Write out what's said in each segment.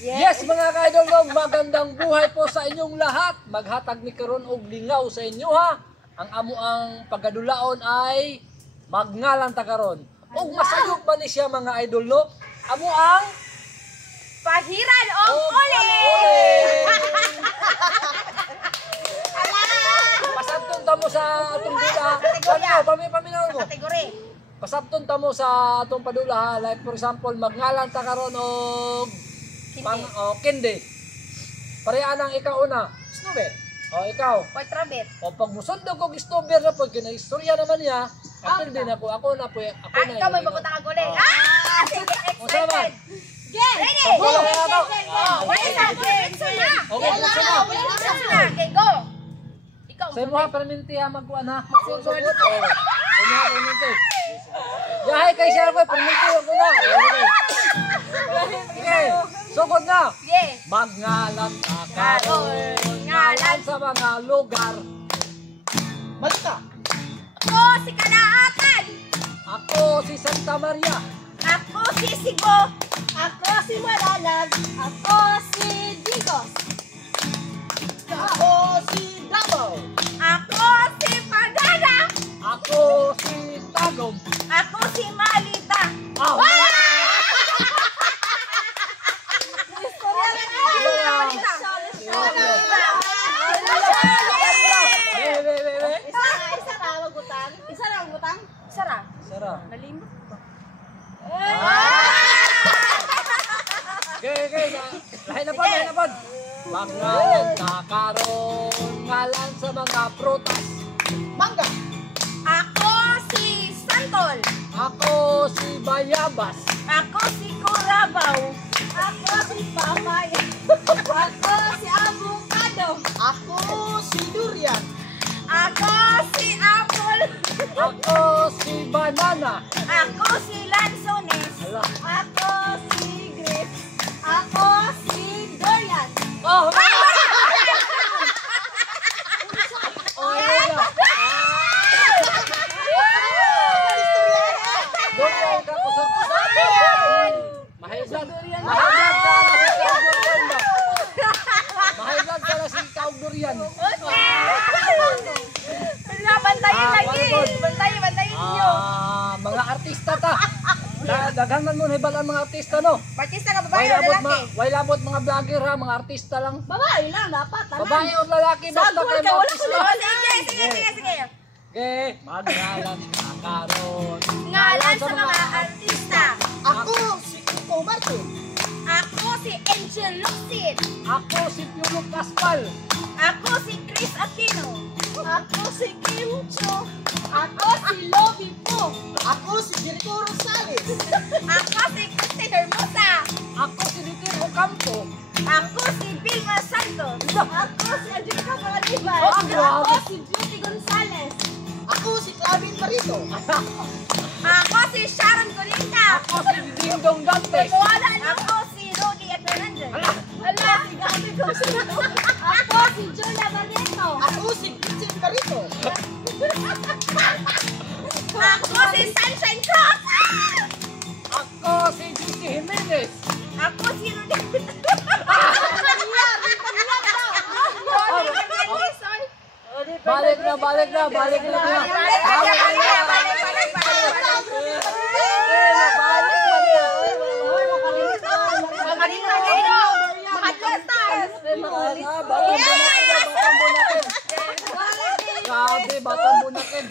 Yes mga ka-idol no, magandang buhay po sa inyong lahat. Maghatag ni karon og lingaw sa inyo ha. Ang amo ang paggadulaon ay magngalan ta karon. Og masayog ba ni siya mga idol no? Amo ang pahiran og uli. Pasabton ta mo sa atong dula. Paminaw mo. Kategori. Pasabton ta mo sa atong padula ha. Like for example, magngalan ta karon og Kindi. Pareha nang ikaw una. Snowbird. O ikaw. White rabbit. O pag musundo ko snowbird na po, kinaistorya naman niya. Apil din ako. Ako na po. Ako na. Ikaw may babuta ka guli. Sige, excited. Game. Ready? Go. Wala sa go na. Okay, gusto na. Okay, go. Ikaw. Sa mo ha, perminti ha, magkuhan ha. Magsusugot. Sa mo ha, perminti. Yahay kay siya ko, perminti ako na. Okay. Sugod na. Yes. Magngalan ka karon. Ngalan sa mga lugar. Malta. Ako si Kalaatan. Ako si Santa Maria. Ako si Sigo. Ako si Malalag. Ako si Digos. Ako si Davao. Ako si Padana. Ako si Tagum. Ako si Malita. Sarah. Nalimot ko. Okay. Lahat na pod. Magngalan ka karon. Ngalan sa mga prutas. Mangga. Ako si Santol. Ako si Bayabas. Ako si Curabaw. Ako si Papaya. Ako si Avocado. Ako si Durian. Ako si Apple. Ako si Banana. Ako si Lanzones. Hala. Ako si Grapes. Ako si Dorian. Oh, Durian ka kusog-kusog. Mahiblag ka na si Kaog Durian. Bantayin lagi. Bantayin niyo. Mga artista ta. Daghan man mo hibal ang mga artista no. Artista ka babae o lalaki? Way labot mga vlogger ha, mga artista lang. Babae lang dapat. Babae o lalaki basta Sagol kayo ka, mga wala artista. Sige. Okay, magnalan ka karon. Ngalan sa mga artista. Ako si Kiko Martin. Ako si Angel Lucid. Ako si Piolo Caspal. Ako si Chris Aquino. Ako si Kim Cho. Ako si Lobby Po. Ako si Jericho Rosales. Ako si Christine Hermosa. Ako si Ditir Ocampo. Ako si Vilma Santos. Ako si Angelica Panganiban. Oh, grabe. Ako si Beauty Gonzales. Ako si Clavin Marito. Ako si Sharon Colinta. Ako si Dingdong Dantes. Ako si Rudy Fernandez. Ala, si Gabi Cosino. Ako si Julia Barreto. Ako si Vincent Marito. Ako si Sunshine Cross. Ako si Gigi Jimenez. Ako si Rudy. Balik na. Grabe, batang bunakin.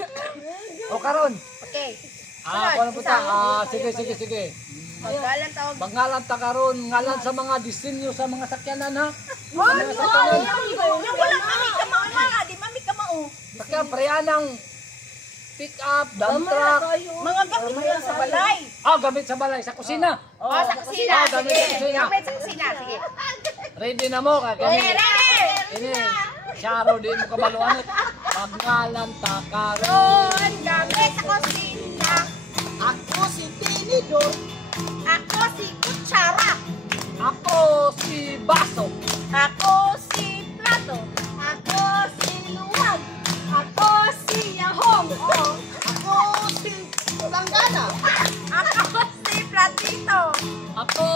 O karon. Okay. Ako na punta. Sige. Magalan tawag. Mangalan ta karon, ngalan sa mga disenyo sa mga sakyanan ha. Yung wala mami kamao mga, di mami kamao. Sakyan parehanang pick up, dump truck. Mga gamit mo sa balay. Gamit sa balay, sa kusina. Sa kusina. Gamit Sige. sa kusina. Gamit sa kusina. Sige. Ready na mo ka. Ready. Ini, Sharo, di mo kabaluan. Magngalan ta karon. Ron, gamit sa kusina. Ako si Tinidor. Ako si kutsara. Ako si Baso. Ako si plato. Ako si Luwag. Ako si Yahong. Ako si Langgana. Ako si platito. Ako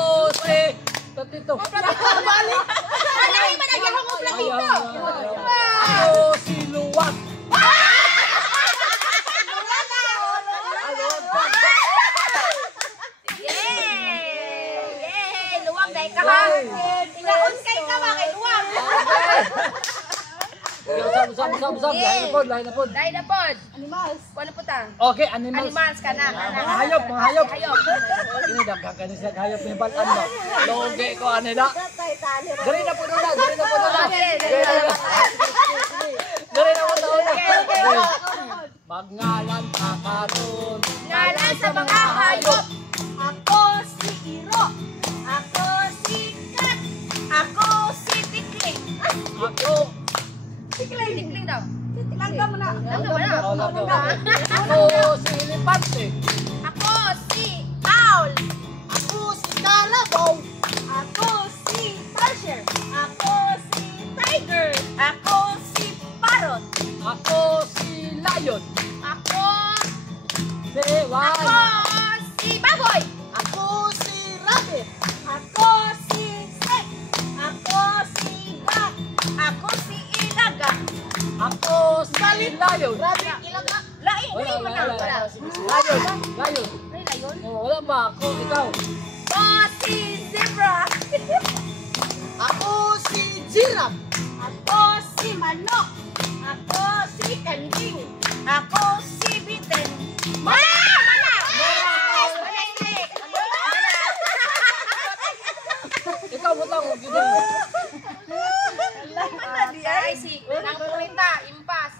si Tatito platito. Alahin man ang yahong o platito. Ako si Luwag. Yay! Luwag dahil ka ha. Inaon kay ka ba kay luwag. Lain na po. Dahil na pod. Animals. Kuha na po ta. Okay, animals. Animals ka na. Mga hayop, mga hayop. Hayop. Ini daghang kanis sa hayop ni balan ba. Loge ko anila. Dali na po na, dali na po na. Dali na po na. Magngalan ka karon. Ngalan sa mga hayop. Ako si Iro. Ako si Kat. Ako si Tikling. Ako. Tikling daw. Langga mo na. Ako si Elefante. Ako si Owl. Ako si Kalabaw. Ako si Tasher. Ako si Tiger. Ako si Parrot. Ako si Lion. Ako Dewan. si Baboy. Ako si Rabbit. Ako si Snake. Ako si Bat. Ako si Ilaga. Ako si Lion. Rabbit, Ilaga. Lain, lain mo na. Lion. Lion. Ay, layon. Oh, wala ba? Ako, ikaw. Ako si Zebra. Ako si Giraffe. Ako si Manok. Ako si Kanding. Ako si Biten. Ikaw, wala ko. Ay, si Nang Purita, Impas.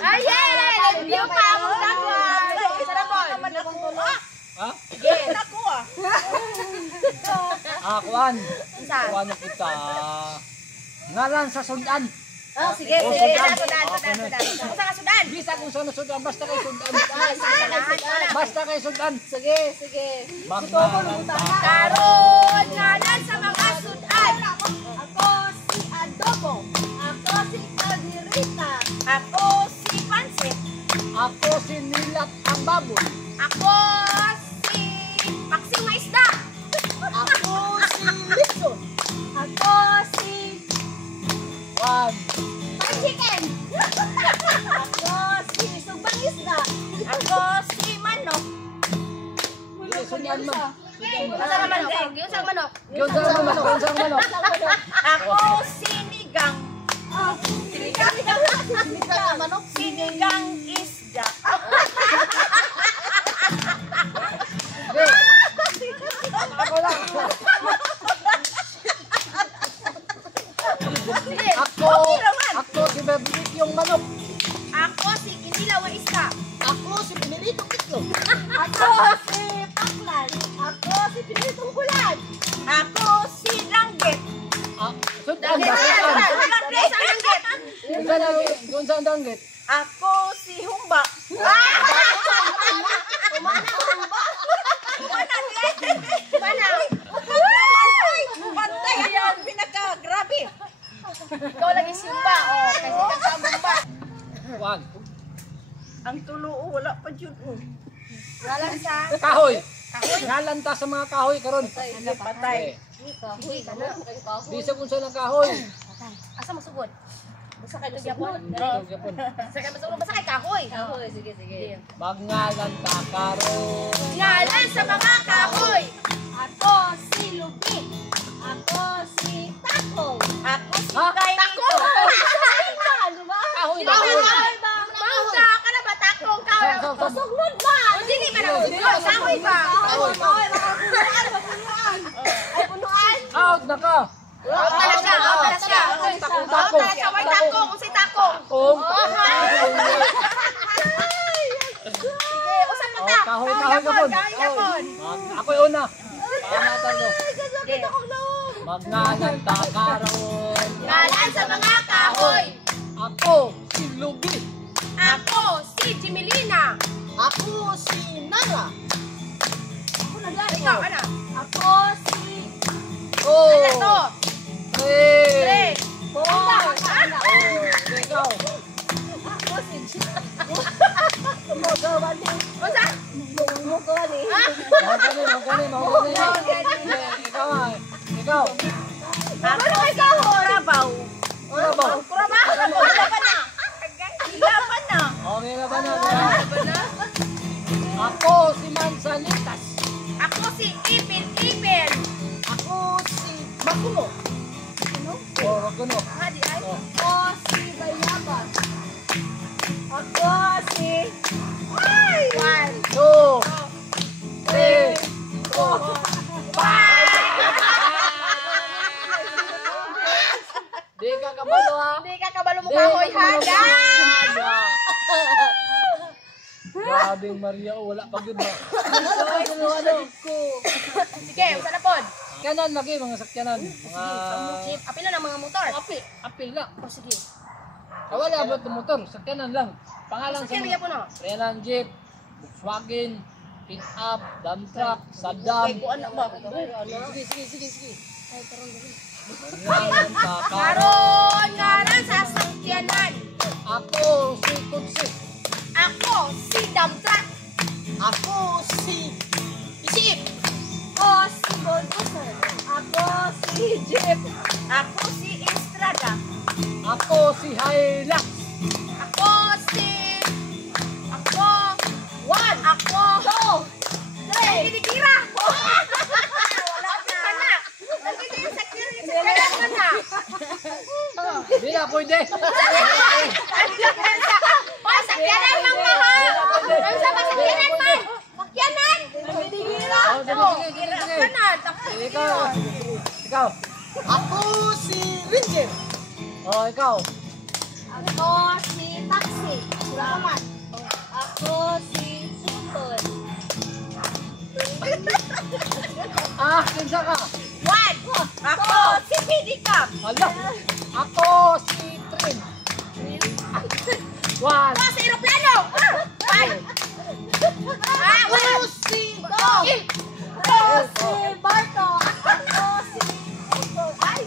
Ay, yay! Nag-view pa akong dagwan. Sarapon. Ha? Sige. Akuan. Isa. Akuan na kita. Ngalan sa sundan. Sige, Oh, sige. sudan. Sudan. Kung saan ka sudan? Bisa kung saan na sundan. Basta kay sundan. Sudan. Basta kay sundan. Sige, sige. Magnalan ka. Karon, ngalan sa mga sudan. Ako si Adobo. Ako si Calderita. Ako si Pansit. Ako si Nilat ang baboy. Ako si Paksiw nga isda. Ako si Lipson. Ako si One. Chicken. Ako si Sugbang Isda. Ako si Manok. Hindi, sundan man. Sundan man. Kung saan manok? Yung saan manok? Yun sa manok. Yun sa manok. Ako si Nigang. Sinigang. Sinigang na manok. Sinigang isda. Hindi. Ako lang. Sige. Ako si Bebrik yung manok. Ako si Kinilaw nga isda. Ako si Pinilitong Itlog. Ako si Paklan. Ako si Pinitong Bulan. Ako si Langgit. Sundan ba? Sundan. Yun sa danggit. Ako si Humba. Pantay yan, pinaka-grabe. Ikaw lagi simba. Oh, kasi kagsambumba. Wag. Ang tulo, wala pa dyan. Ngalan sa Kahoy. Ngalan ta sa mga kahoy karon. Patay. kahoy. Bisa kung saan ang kahoy. Asa masugod? Basta kayo Ito Japon. Japon. Basta kay masugod. Basta kay kahoy. Kahoy, sige, sige. Magngalan ka karon. Ngalan sa mga kahoy. Ako si Lupi. Ako si Tako. Ako si Ha? Kainito. Ano ba? Kahoy ba? Kahoy ba? Kahoy. Mangga ka na ba? Takong kahoy. Suglod ba? O, dili man ako. Kahoy ba? Kahoy, kahoy. Punuan, punuan. Ay, punuan. Out na ka. Out na lang siya. Out na lang siya. Takong Out takong. na lang siya. May takong. Kung si takong. Kung. Sige, usan mo ta. Kahoy, kahoy kapon. Kahoy yapon. Ako yung una. Panatan mo. Sige. Magngalan ka karon. Ngalan sa mga kahoy. Ako si Lubi. Ako si Jimelina. Ako si Nara. Ikaw, ano? Ako si Oh. Ano to? Hey. 3, 4. Oh, ikaw. Ako si Gina. Usa? Mumugawan eh. Ha? Magkani. Kuno. Oh, wag kuno. Ah, di ay. Ako si Bayabas. Ako si... Ay! 1, 2, 3, 4. Di ka kabalo ha. Hindi ka kabalo mo Di kahoy ka kabalo. hada! Grabe Maria, oh, wala pa yun ba? Sige, usa na pod. Sakyanan lagi, mga sakyanan. Mga... Jeep, apil na ng mga motor. Apil lang. O sige. Wala abot ng motor, sakyanan lang. Pangalan sa Sakyan niya po no. Renan Jeep, Volkswagen, pick-up, dump truck, Saddam. Okay, kuan na ba? Sige. Ngayon, kaka. Karon nga na sa sakyanan. Ako si Kutsi. Ako si Damtrak. Ako si Isip. Ako si Bulldozer. Ako si Jeep. Ako si Estrada. Ako si Hilux. Ako si... Ako... 1. Ako... 2. 3. Kinikira. Wala ka na. Lagi na yung sakyanan ka na. Hindi na pwede. Sakyanan lang ka ha. Ano sa sakyanan man? Sakyanan. Oh, sige. Sakyanan. Ikaw. Ako si Ranger. Oh, ikaw. Ako si Taxi. Wala ka man. Ako si Putol. Kinsa ka? 1. Ako si Pedicab. Hala. Ako si Trin. 1. Ako si Aeroplano. 5. Ako si Dog. Ako si Barto. Ako si Putol. Ay!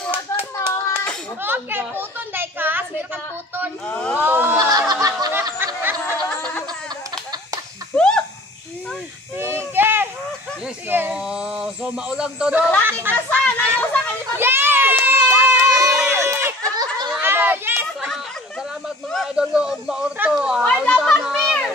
Wagon na. Okay, puton day ka. Meron kang puton. Sige. Yes, so maulang to do. Lari ka sa. Ayaw sa kanito. Yay! Yes! Salamat mga idol ko ug maorto. Ay, dapat beer!